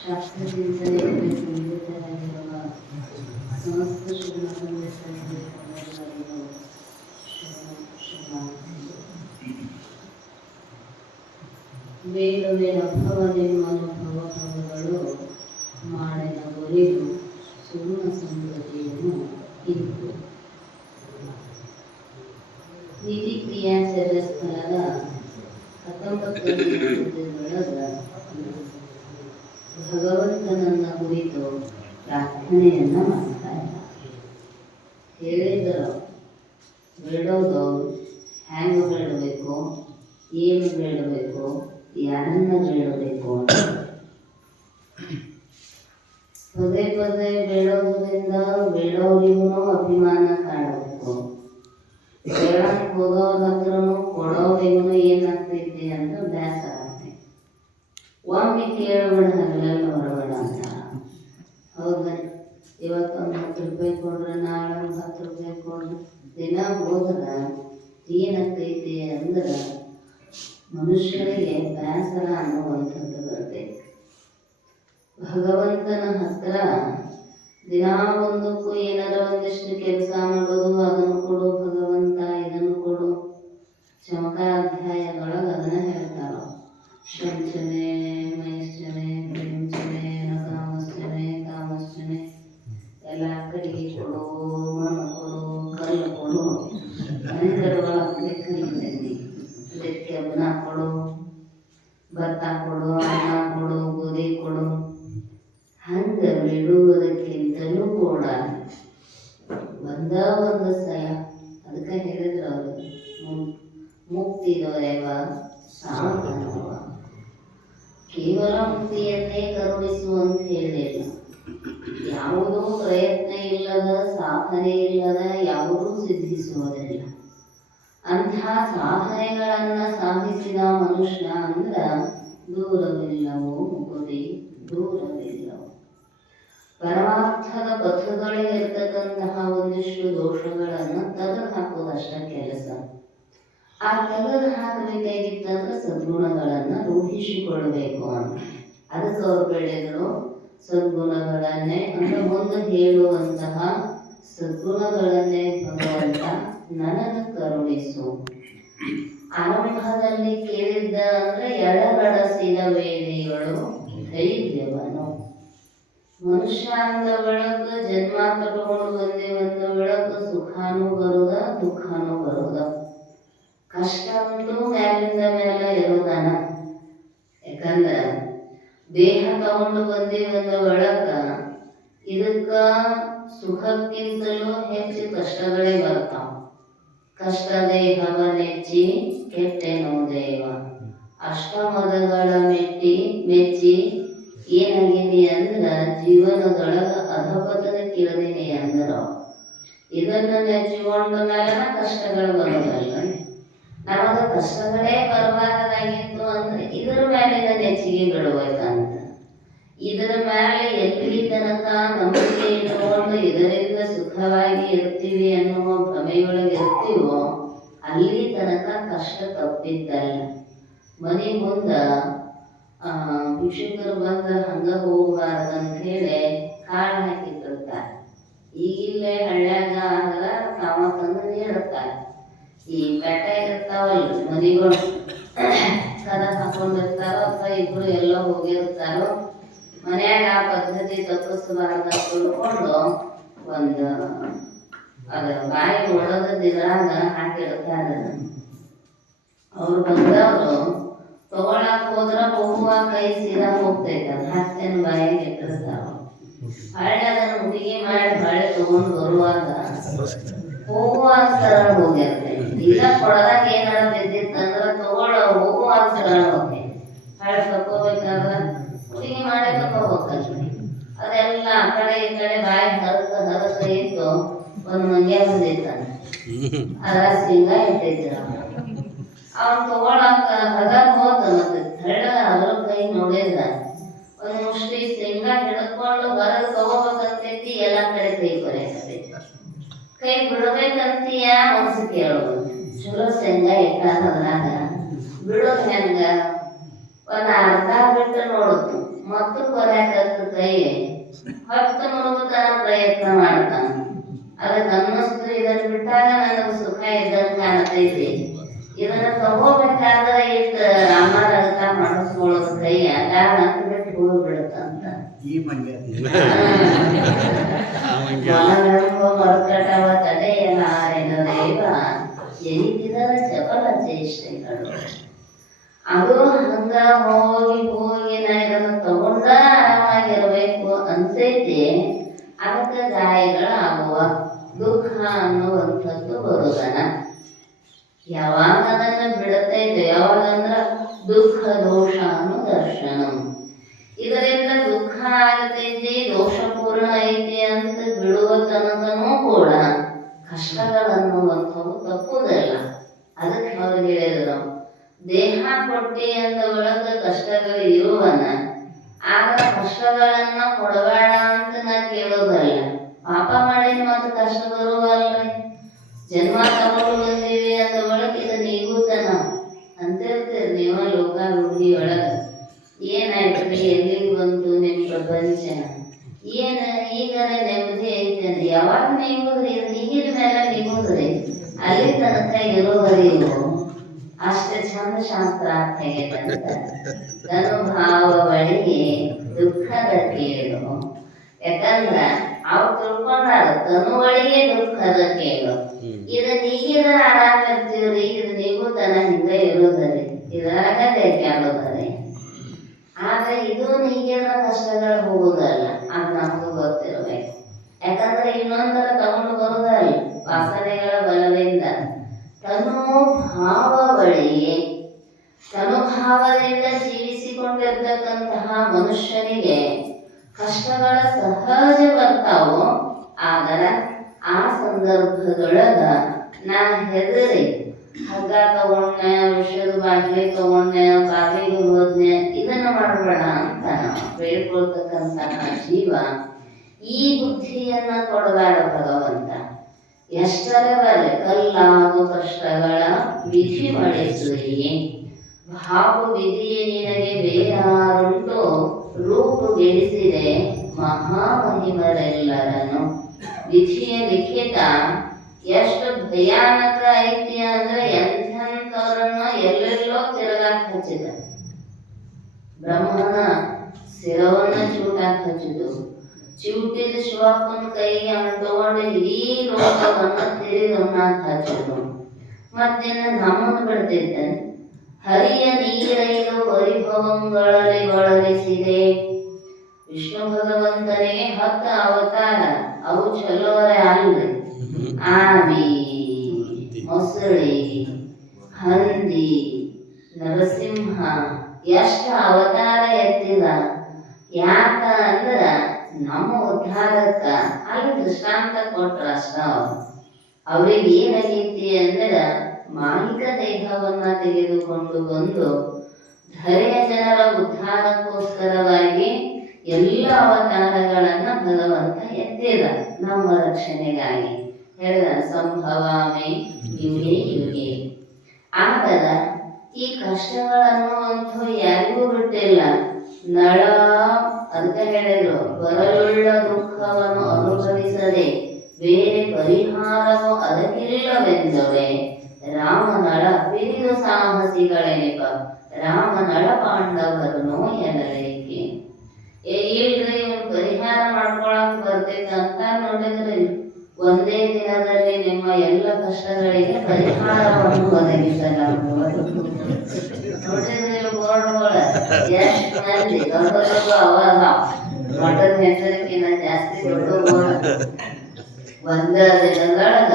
ಶಾಸ್ತ್ರಚಿಂತನೆಯಲ್ಲಿ ಸಂಯುಕ್ತರಾಗಿರುವ ಸಮಸ್ತ ಶ್ರೀಮಠದಲ್ಲಿ ಬೇಡುವೆ ಅಭವ ನಿರ್ಮಲ ಭವಗಳು ಮಾಡಿದ ಒಲಿದು ಸುಗುಣ ಸಂಗತಿಯನ್ನು ಇತ್ತು. ನಿಧಿ ಕ್ರಿಯಾಚರ್ಯ ಸ್ಥಳದ 19ನೇ ಭಗವಂತನನ್ನ ಕುರಿತು ಪ್ರಾರ್ಥನೆಯನ್ನ ಮಾಡ್ತಾರೆ. ಹೇಳಿದರು ಬೇಡೋದು ಹ್ಯಾಂಗ ಬೇಡಬೇಕು, ಏನು ಬೇಡಬೇಕು, ಯಾರನ್ನ ಬೇಡಬೇಕು ಅಂತ. ಪದೇ ಪದೇ ಬೇಡೋದ್ರಿಂದ ಬೇಡೋರಿಗೂ ಅಭಿಮಾನ ಕಾಣಬೇಕು. ಕೇಳಕ್ ಹೋಗೋರ ಹತ್ರನು ಕೊಡೋರಿಗೂ ಏನಾಗ್ತೈತಿ ಅಂತ ಬೇಸರ ಆಗ್ತೈತಿ. ಒಮ್ಮೆ ಕೇಳಬೇಡ ಹಗಲೆಲ್ಲ ಹೊರಬೇಡ ಅಂತ. ಹೌದ, ಇವತ್ತೊಂದು 10 ರೂಪಾಯಿ ಕೊಡ್ರೆ ನಾಳೆ ಒಂದು 10 ರೂಪಾಯಿ ಕೊಡ್ರಿ. ದಿನ ಹೋದ್ರೆ ಏನಾಗ್ತೈತಿ ಅಂದ್ರೆ ಮನುಷ್ಯರಿಗೆ ಬೇಸರ ಅನ್ನುವಂಥದ್ದು ಬರ್ತೈತಿ. ಭಗವಂತನ ಹತ್ರ ದಿನಾ ಒಂದಕ್ಕೂ ಏನಾರ ಒಂದಿಷ್ಟು ಕೆಲಸ ಮಾಡೋದು, ಅದನ್ನು ಕೊಡು ಭಗವಂತ, ಇದನ್ನು ಕೊಡು. ಚಮಕ ಅಧ್ಯಾಯದೊಳಗೆ ಅದನ್ನ ಹೇಳ್ತಾರ. ಶಂಚನೆ, ಮೈಶ್ಚನೆ, ಪ್ರೇಂಚನೆ, ನಕಾಮಶ್ಚನೆ, ಕಾಮಶ್ಚನೆ, ಎಲ್ಲ ಕಡೆಗೆ ಕೊಡು, ಮಣ್ಣು ಕೊಡು, ಕಲ್ಲು ಕೊಡು, ಮನೆ ಕಡೆಗಳಾಗ್ತದೆ ಕಲಿತೈತಿ. ಅದಕ್ಕೆ ಅನ್ನ ಕೊಡು, ಭತ್ತ ಕೊಡು, ಅನ್ನ ಕೊಡು, ಗೋಧಿ ಕೊಡು. ಹಂಗ ಬಿಡುವುದಕ್ಕಿಂತಲೂ ಕೂಡ ಒಂದು ಸಲ ಅದಕ್ಕೆ ಹೇಳಿದ್ರು ಅವರು, ಮುಕ್ತಿ ದೊರೆವ ಸಾಧನವ. ಕೇವಲ ಮುಕ್ತಿಯನ್ನೇ ಕರುಣಿಸು ಅಂತ ಹೇಳಿಲ್ಲ. ಯಾವುದೂ ಪ್ರಯತ್ನ ಇಲ್ಲದ, ಸಾಧನೆ ಇಲ್ಲದ ಯಾವುದೂ ಸಿದ್ಧಿಸುವುದಿಲ್ಲ. ಅಂಥ ಸಾಧನೆಗಳನ್ನ ಸಾಧಿಸಿದ ಮನುಷ್ಯ ಅಂದ್ರ ದೂರವಿಲ್ಲವೋ ಗುರಿ, ದೂರವಿಲ್ಲವೋ. ಪರಮಾರ್ಥದ ಪಥಗಳಿಗಿರ್ತಕ್ಕಂತಹ ಒಂದಿಷ್ಟು ದೋಷಗಳನ್ನು ತೆಗೆದು ಹಾಕೋದಷ್ಟ ಕೆಲಸ. ಆ ತೆಗೆದು ಹಾಕಬೇಕಾಗಿತ್ತಂದ್ರೆ ಸದ್ಗುಣಗಳನ್ನು ರೂಢಿಸಿಕೊಳ್ಬೇಕು ಅಂತ. ಅದಕ್ಕೆ ಅವ್ರು ಬೆಳೆದ್ರು ಸದ್ಗುಣಗಳನ್ನೇ ಅಂದ್ರೆ ಮುಂದೆ ಹೇಳುವಂತಹ ಸದ್ಗುಣಗಳನ್ನೇ ಭಗವಂತ ನನಗೆ ಕರುಣಿಸು. ಆರಂಭದಲ್ಲಿ ಕೇಳಿದ್ದ ಅಂದ್ರೆ ಎಡಗಡಸಿದ ವೇದಿಗಳು ಧೈರ್ಯವನು. ಮನುಷ್ಯ ಅಂದ ಬೆಳಕು ಜನ್ಮ ಕಟ್ಕೊಂಡು ಬಂದೇವಂದ ಬೆಳಕು ಸುಖಾನು ಬರುದ, ದುಃಖಾನು ಬರುದ. ಕಷ್ಟ ಅಂತೂ ಮ್ಯಾಲಿಂದ ಮೇಲೆ ಇರುದಾನ. ಯಾಕಂದ್ರೆ ದೇಹ ತಗೊಂಡು ಬಂದೇವಂದ ಬೆಳಕ ಇದಕ್ಕ ಸುಖಕ್ಕಿಂತಲೂ ಹೆಚ್ಚು ಕಷ್ಟಗಳೇ ಬರ್ತಾವ. ಕಷ್ಟ ದೇಹವ ನೆಚ್ಚಿ ಕೆಟ್ಟೆನೋ ದೇವ, ಅಷ್ಟಮದಗಳ ಮೆಚ್ಚಿ ಏನಾಗಿನಿ ಅಂದ್ರ ಜೀವನದೊಳಗ ಅಧಪತನಕ್ಕಿಳಿದೀನಿ ಅಂದ್ರ. ಇದನ್ನ ನೆಚ್ಚಿಕೊಂಡ ಮೇಲೆ ಕಷ್ಟಗಳು ಬರೋದಲ್ಲ. ನಮಗ ಕಷ್ಟಗಳೇ ಬರಬಾರದಾಗಿತ್ತು ಅಂದ್ರೆ ಇದರ ಮೇಲಿನ ನೆಚ್ಚಿಗೆ ಬಿಡಬೇಕಂತ. ಇದರ ಮೇಲೆ ಎಲ್ಲಿ ತನಕ ನಂಬಿಕೆ ಇಟ್ಟುಕೊಂಡು ಇದರಿಂದ ಸುಖವಾಗಿ ಇರ್ತೀವಿ ಅನ್ನುವ ಭ್ರಮೆಯೊಳಗೆ ಇರ್ತೀವೋ ಅಲ್ಲಿ ತನಕ ಕಷ್ಟ ತಪ್ಪಿದ್ದಲ್ಲ. ಮನೆ ಮುಂದ ಭಿಕ್ಷುಕರು ಬಂದ ಹಂಗ ಹೋಗಬಾರ್ದಂತ ಹೇಳಿ ಕಾಳು ಹಾಕಿಟ್ಟಿರ್ತಾರೆ. ಈಗಿಲ್ಲೇ ಹಳ್ಳ್ಯಾಗ ಆದ್ರ ತಾವ ತಂದು ನೀಡುತ್ತಾರೆ. ಈ ಪೇಟೆ ಇರ್ತಾವಲ್ಲ ಮನೆಗಳು, ಕದ ಹಾಕೊಂಡಿರ್ತಾರೋ ಅಥವಾ ಇಬ್ರು ಎಲ್ಲೋ ಹೋಗಿರ್ತಾರೋ, ಮನ್ಯಾಗ ಆ ಪದ್ಧತಿ ತಪ್ಪಿಸಬಾರ್ದ ತಿಳ್ಕೊಂಡು ಒಂದು ಅದ ಬಾಯಿ ಒಳದ ದಿನಾಗ ಹಾಕಿಡ್ತಾರೆ. ಅವ್ರು ಬಂದವರು ತಗೊಳಕ್ ಹೋದ್ರ ಹೋಗುವ ಕೈ ಸೀದಾ ಹೋಗ್ತೈತೆ. ಅದು ಹಾಕ್ತೇನೆ ಬಾಯಿಗೆ ಇಟ್ಟಿರ್ತಾರ. ಹಳ್ಳಿ ಅದನ್ನ ಹುಡುಗಿ ಮಾಡಿ ಹೊಳೆ ತಗೊಂಡು ಬರುವಾಗ ಹೋಗುವ ಸರಳ ಹೋಗಿರ್ತೈತಿ. ಇಲ್ಲ ಕೊಡದಾಗ ಏನಾರ ಬಿದ್ದಿತ್ತಂದ್ರ ಹೋಗುವ ಸರಳ ಹೋಗ್ತೈತಿ. ಹಳೆ ತಕೋಬೇಕಾದ್ರ ಹುಡುಗಿ ಮಾಡಿ ತಕೋಬೇಕಲ್ರಿ. ಅದೆಲ್ಲ ಆ ಕಡೆ ಈ ಕಡೆ ಬಾಯಿ ಹರಕ ಇತ್ತು. ಒಂದು ಮಂಗ್ಯ ಬಂದಿತ್ತಾನ, ಅದ ಶೇಂಗಾ ಇಟ್ಟೈತಿ. ಅವನ್ ತಗೊಳಕ ಹದಾಗ ಹೋದ, ಮತ್ತೆ ಹಳ್ಳ ಅದ್ರ ಕೈ ನೋಡಿದ ಒಂದು ಮುಷ್ಟಿ ಶೇಂಗಾ ಹಿಡ್ಕೊಂಡು ಹೊರಗೆ ತಗೋಬೇಕಂತೈತಿ. ಎಲ್ಲ ಕಡೆ ಕೈ ಕೊರೆಯಕತೈತಿ. ಕೈ ಬಿಡ್ಬೇಕಂತೀಯ ಮನ್ಸು ಕೇಳೋದು. ಚಲೋ ಶೇಂಗಾ ಇಟ್ಟಾರ ಅದ್ರಾಗ ಬಿಡೋದು ಹೆಂಗ ಒಂದು ಅರ್ಧ ಬಿಟ್ಟು ನೋಡುತ್ತು ಮತ್ತು ಕೊರೆಯಕತ್ತು ಕೈ ಹೊತ್ತು ಮುಳುಗುತ್ತಾನ ಪ್ರಯತ್ನ ಮಾಡ್ತಾನ. ಅದಕ್ಕೆ ಅನ್ನಿಸ್ತು ಇದನ್ನು ಬಿಟ್ಟಾಗ ನನಗೆ ಸುಖ ಇದ್ದಂಗೆ ಕಾಣ್ತೈತಿ, ಇದನ್ನ ತಗೋಬೇಕಾದ್ರೆ ಇಟ್ಟು ರಾಮರಗತ ಮಾಡಿಸ್ಕೊಳ್ಳೋದು ಕೈ ಅದಾರ ಅಂತ ಬಿಟ್ಟು ಹೋಗ್ಬಿಡುತ್ತಂತ. ಮರುಕಟವ ತಡೆಯಲಾರೆನ ದೈವ ಎನಿತಿದರ ಚಪಲ ಚೇಷ್ಟೆಗಳು. ಅದು ಹಂಗ ಹೋಗಿ ಹೋಗಿ ನಾ ಇದನ್ನು ತಗೊಂಡ ಆರಾಮಾಗಿರ್ಬೇಕು ಅನ್ಸೈತಿ. ಅದಕ್ಕೆ ಗಾಯಗಳಾಗುವ ದುಃಖ ಅನ್ನುವಂಥದ್ದು ಬರುದನ. ಯಾವಾಗ ಅದನ್ನ ಬಿಡುತ್ತೈತೆ, ಯಾವಾಗಂದ್ರ ದುಃಖ ದೋಷ ಅನ್ನೋ ದರ್ಶನ. ಇದರಿಂದ ದುಃಖ ಆಗತೈತಿ, ದೋಷಪೂರ್ಣ ಐತಿ ಅಂತ ಬಿಡುವ ತನಕನೂ ಕೂಡ ಕಷ್ಟಗಳನ್ನುವಂಥವು ತಪ್ಪುದಲ್ಲ. ಅದಕ್ಕೆ ಅವ್ರು ಹೇಳಿದ್ರು, ದೇಹ ಕೊಟ್ಟಿ ಅಂದ ಒಳಗ ಕಷ್ಟಗಳು ಇರುವನ, ಆಗ ಕಷ್ಟಗಳನ್ನ ಕೊಡಬೇಡ ಅಂತ ನಾ ಕೇಳೋದಲ್ಲ. ಪಾಪ ಮಾಡಿ ಮತ್ತೆ ಕಷ್ಟ ಬರುವಲ್ರಿ, ಜನ್ಮ ತಗೊಂಡು ಬಂದೀವಿ ಅಂದ ಒಳಗೆ ಇದು ನೀಗುತ್ತನ ಅಂತಿರ್ತೀರಿ ನೀವ ಲೋಕಾರೂಢಿ ಒಳಗ. ಏನಾಯ್ತು, ಎಲ್ಲಿಗೆ ಬಂತು ನಿಮ್ ಪ್ರಪಂಚ, ಏನ ಈಗರ ನೆಮ್ಮದಿ ಐತೇನೆ, ಯಾವಾಗ ನೀಗುದ್ರಿ, ನೀಗಿದ ಮೇಲೆ ನೀಗುದ್ರಿ, ಅಲ್ಲಿ ತನಕ ಇರೋವರೆಗೂ ಅಷ್ಟ ಚಂದ ಶಾಸ್ತ್ರ ಅರ್ಥ ಆಗೈತಂತ. ಅನುಭಾವ ಬಳಿಗೆ ದುಃಖದ ಕೇಳು. ಯಾಕಂದ್ರ ಅವ್ರು ತಿಳ್ಕೊಂಡಾರ ತನು ಒಳಗೆ ದುಃಖದ ಕೇಳು. ಇದು ನೀಗಿದ ಆರಾಮ ಇರ್ತೀವ್ರಿ, ಇದು ನೀಗುತನ ಹಿಂಗ ಇರುವುದರಿ, ಇದ್ರಾಗ ಬೇಕಾಗೋದರಿ. ಆದ್ರೆ ಇದು ನೀಗಿದ ಕಷ್ಟಗಳು ಹೋಗುದಲ್ಲ, ಅದು ನಮಗೂ ಗೊತ್ತಿರ್ಬೇಕು. ಯಾಕಂದ್ರೆ ಇನ್ನೊಂದರ ತಗೊಂಡು ಬರುದಲ್ಲ, ವಾಸನೆಗಳ ಬಲದಿಂದ. ತನುಭಾವ ಬಳಿಗೆ, ತನುಭಾವದಿಂದ ಜೀವಿಸಿಕೊಂಡಿರ್ತಕ್ಕಂತಹ ಮನುಷ್ಯನಿಗೆ ಕಷ್ಟಗಳ ಸಹಜ ಬರ್ತಾವು. ಆದರೆ ಆ ಸಂದರ್ಭದೊಳಗ ನಾ ಹೆದರಿ ಹಗ್ಗ ತಗೊಂಡೆ, ವಿಷದ ಬಾಟ್ಲಿ ತಗೊಂಡೆ, ಬಾವಿಗೆ ಹೋದ್ನೆ, ಇದನ್ನ ಮಾಡಬೇಡ ಅಂತ ಬೇಡ್ಕೊಳ್ತಕ್ಕಂತಹ ಜೀವ ಈ ಬುದ್ಧಿಯನ್ನ ಕೊಡಬೇಡ ಭಗವಂತ. ಎಷ್ಟರ ಬರಲಿ ಕಲ್ಲಾಗು ಕಷ್ಟಗಳ ವಿಧಿ ಮಾಡಿಸುವೆ, ಭಾವು ವಿಧಿಯೇ ನಿನಗೆ ಬೇರಾರುಂಟು, ರೂಪು ಗೆಳಿಸಿದೆ ಮಹಾಮಹಿಮರೆಲ್ಲರನ್ನು. ವಿಧಿಯ ಲಿಖಿತ ಎಷ್ಟು ಭಯಾನಕ ಐತಿ ಅಂದ್ರೆ ಎಂಥವರನ್ನ ಎಲ್ಲೆಲ್ಲೋ ತಿರುಗಾಕ ಹಚ್ಚಿದ. ಬ್ರಹ್ಮನ ಶಿರವನ್ನ ಚೂಟಾಕ ಹಚ್ಚಿದು, ಚಿವುಟಿದ ಶಿವಪ್ಪನ ಕೈಗೆ ಅಂಟುಕೊಂಡು ಇಡೀ ಲೋಕವನ್ನ ತಿರುಗನ್ನಾಕ ಹಚ್ಚಿದು. ಮತ್ತೇನ ನಮ್ಮನ್ನು ಬಿಡ್ತಿದ್ದ, ಹರಿಯ ನೀರೈದು ಪರಿಭವಂಗಳಲ್ಲಿ ಬಳಲಿಸಿದೆ. ವಿಷ್ಣು ಭಗವಂತನಿಗೆ 10 ಅವತಾರ, ಅವು ಚಲೋರೆ ಅಲ್ರಿ. ಆಮಿ, ಮೊಸಳಿ, ಹಂದಿ, ನರಸಿಂಹ ಎಷ್ಟು ಅವತಾರ ಎತ್ತಿದ. ಯಾಕ ಅಂದ್ರ ನಮ್ಮ ಉದ್ಧಾರಕ್ಕ ಅಲ್ಲಿ ದೃಷ್ಟಾಂತ ಕೊಟ್ರ ಅಷ್ಟ. ಅವ್ರಿಗೆ ಏನಾಗೈತಿ ಅಂದ್ರ ಮಾಹಿಕ ದೇಹವನ್ನ ತೆಗೆದುಕೊಂಡು ಬಂದು ಧರೆಯ ಜನರ ಉದ್ಧಾರಕ್ಕೋಸ್ಕರವಾಗಿ ಎಲ್ಲ ಅವತಾರಗಳನ್ನ ಭಗವಂತ ಎತ್ತಿದ ನಮ್ಮ ರಕ್ಷಣೆಗಾಗಿ. ಹೇಳಿದ ಸಂಭವಾಮಿ ಯುಗೆ ಯುಗೆ. ಆಗದ ಈ ಕಷ್ಟಗಳನ್ನುವಂಥವು ಯಾರಿಗೂ ಬಿಟ್ಟಿಲ್ಲ. ನಳ ಅಂತ ಹೇಳಿದ್ರು, ಬರಲುಳ್ಳ ದುಃಖವನ್ನು ಅನುಭವಿಸದೆ ಬೇರೆ ಪರಿಹಾರವು ಅದಕ್ಕಿಲ್ಲವೆಂದವೆ. ರಾಮನಳ ಬಿರಿದು ಸಾಹಸಿಗಳೆನಿಪ, ರಾಮನಳ ಪಾಂಡವರನ್ನು ಎನ್ನಲೇಕೆ. ಇಲ್ರಿ ಇವ್ನು ಪರಿಹಾರ ಮಾಡ್ಕೊಳಕ್ ಬರ್ತೈತೆ ಅಂತ ನೋಡಿದ್ರಿ, ಒಂದೇ ದಿನದಲ್ಲಿ ನಿಮ್ಮ ಎಲ್ಲ ಕಷ್ಟಗಳಿಗೆ ಪರಿಹಾರವನ್ನು ಒದಗಿಸಲಾಗುವುದು. ನೋಡಿದ್ರಿ ಬೋರ್ಡ್ಗಳ ಎಷ್ಟು ಮಂದಿ ದೊಡ್ಡ ದೊಡ್ಡ ಅವಾಗ ಮಠದ ಹೆಸರಿಗಿನ್ನ ಜಾಸ್ತಿ ದೊಡ್ಡ ಬೋರ್ಡ್. ಒಂದ ದಿನದೊಳಗ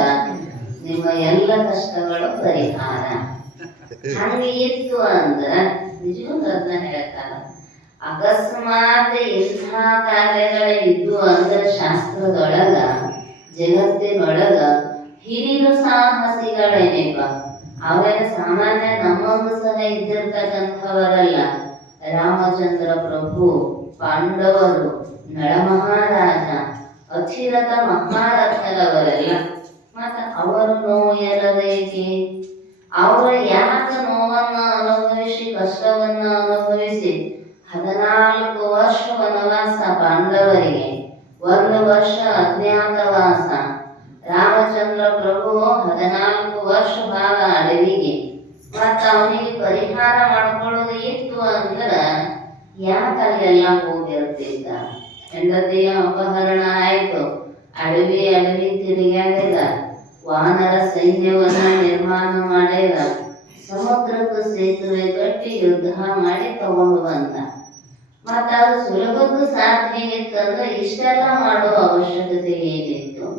ನಿಮ್ಮ ಎಲ್ಲ ಕಷ್ಟಗಳು ಪರಿಹಾರ. ಹಂಗೆ ಇತ್ತು ಅಂದ್ರ ನಿಜವೂ ಅದನ್ನ ಹೇಳ್ತಾರ. ಅಕಸ್ಮಾತ್ ಇಂಥ ಕಾರ್ಯಗಳೇ ಇದ್ದು ಅಂದ್ರ ಶಾಸ್ತ್ರದೊಳಗ ಜಗತ್ತಿನೊಳಗ ಹಿರಿದು ಸಾಹಸಿಗಳೇನೇಪ. ಅವೇನ ಸಾಮಾನ್ಯ ನಮ್ಮೊಂದು ಸಹ ಇದ್ದಿರ್ತಕ್ಕಂಥವರಲ್ಲ. ರಾಮಚಂದ್ರ ಪ್ರಭು, ಪಾಂಡವರು, ನಳ ಮಹಾರಾಜ, ಅಚಿರಥ ಮಹಾರಥರವರೆಲ್ಲ. ಮತ್ತ ಅವರು ನೋಯಲಬೇಕೆ, ಅವರು ಯಾಕೆ ನೋವನ್ನ ಅನುಭವಿಸಿ ಕಷ್ಟವನ್ನ ಅನುಭವಿಸಿ 14 ವರ್ಷ ವನವಾಸ ಪಾಂಡವರಿಗೆ, 1 ವರ್ಷ ಅಜ್ಞಾತವಾಸ. ರಾಮಚಂದ್ರ ಪ್ರಭು 14 ವರ್ಷ ಭಾಗ ಅಡವಿಗೆ. ಮತ್ತ ಅವನಿಗೆ ಪರಿಹಾರ ಮಾಡ್ಕೊಳ್ಳೋದು ಇತ್ತು ಅಂದ್ರ ಯಾಕೆ ಅಲ್ಲೆಲ್ಲ ಹೋಗಿರ್ತಿದ್ದ? ಹೆಂಡತಿಯ ಅಪಹರಣ ಆಯ್ತು, ಅಡವಿ ತಿರುಗಾಡಿದ, ವಾನರ ಸೈನ್ಯವನ್ನ ನಿರ್ಮಾಣ ಮಾಡಿದ, ಸಮುದ್ರಕ್ಕೆ ಸೇತುವೆ ಕಟ್ಟಿ ಯುದ್ಧ ಮಾಡಿ ತಗೊಂಡು ಬಂದ. ಮತ್ತ ಅದು ಸುಲಭಕ್ಕೂ ಸಾಧ್ಯ ಇತ್ತಂದ್ರೆ ಇಷ್ಟೆಲ್ಲ ಮಾಡುವ ಅವಶ್ಯಕತೆ ಏನಿತ್ತು?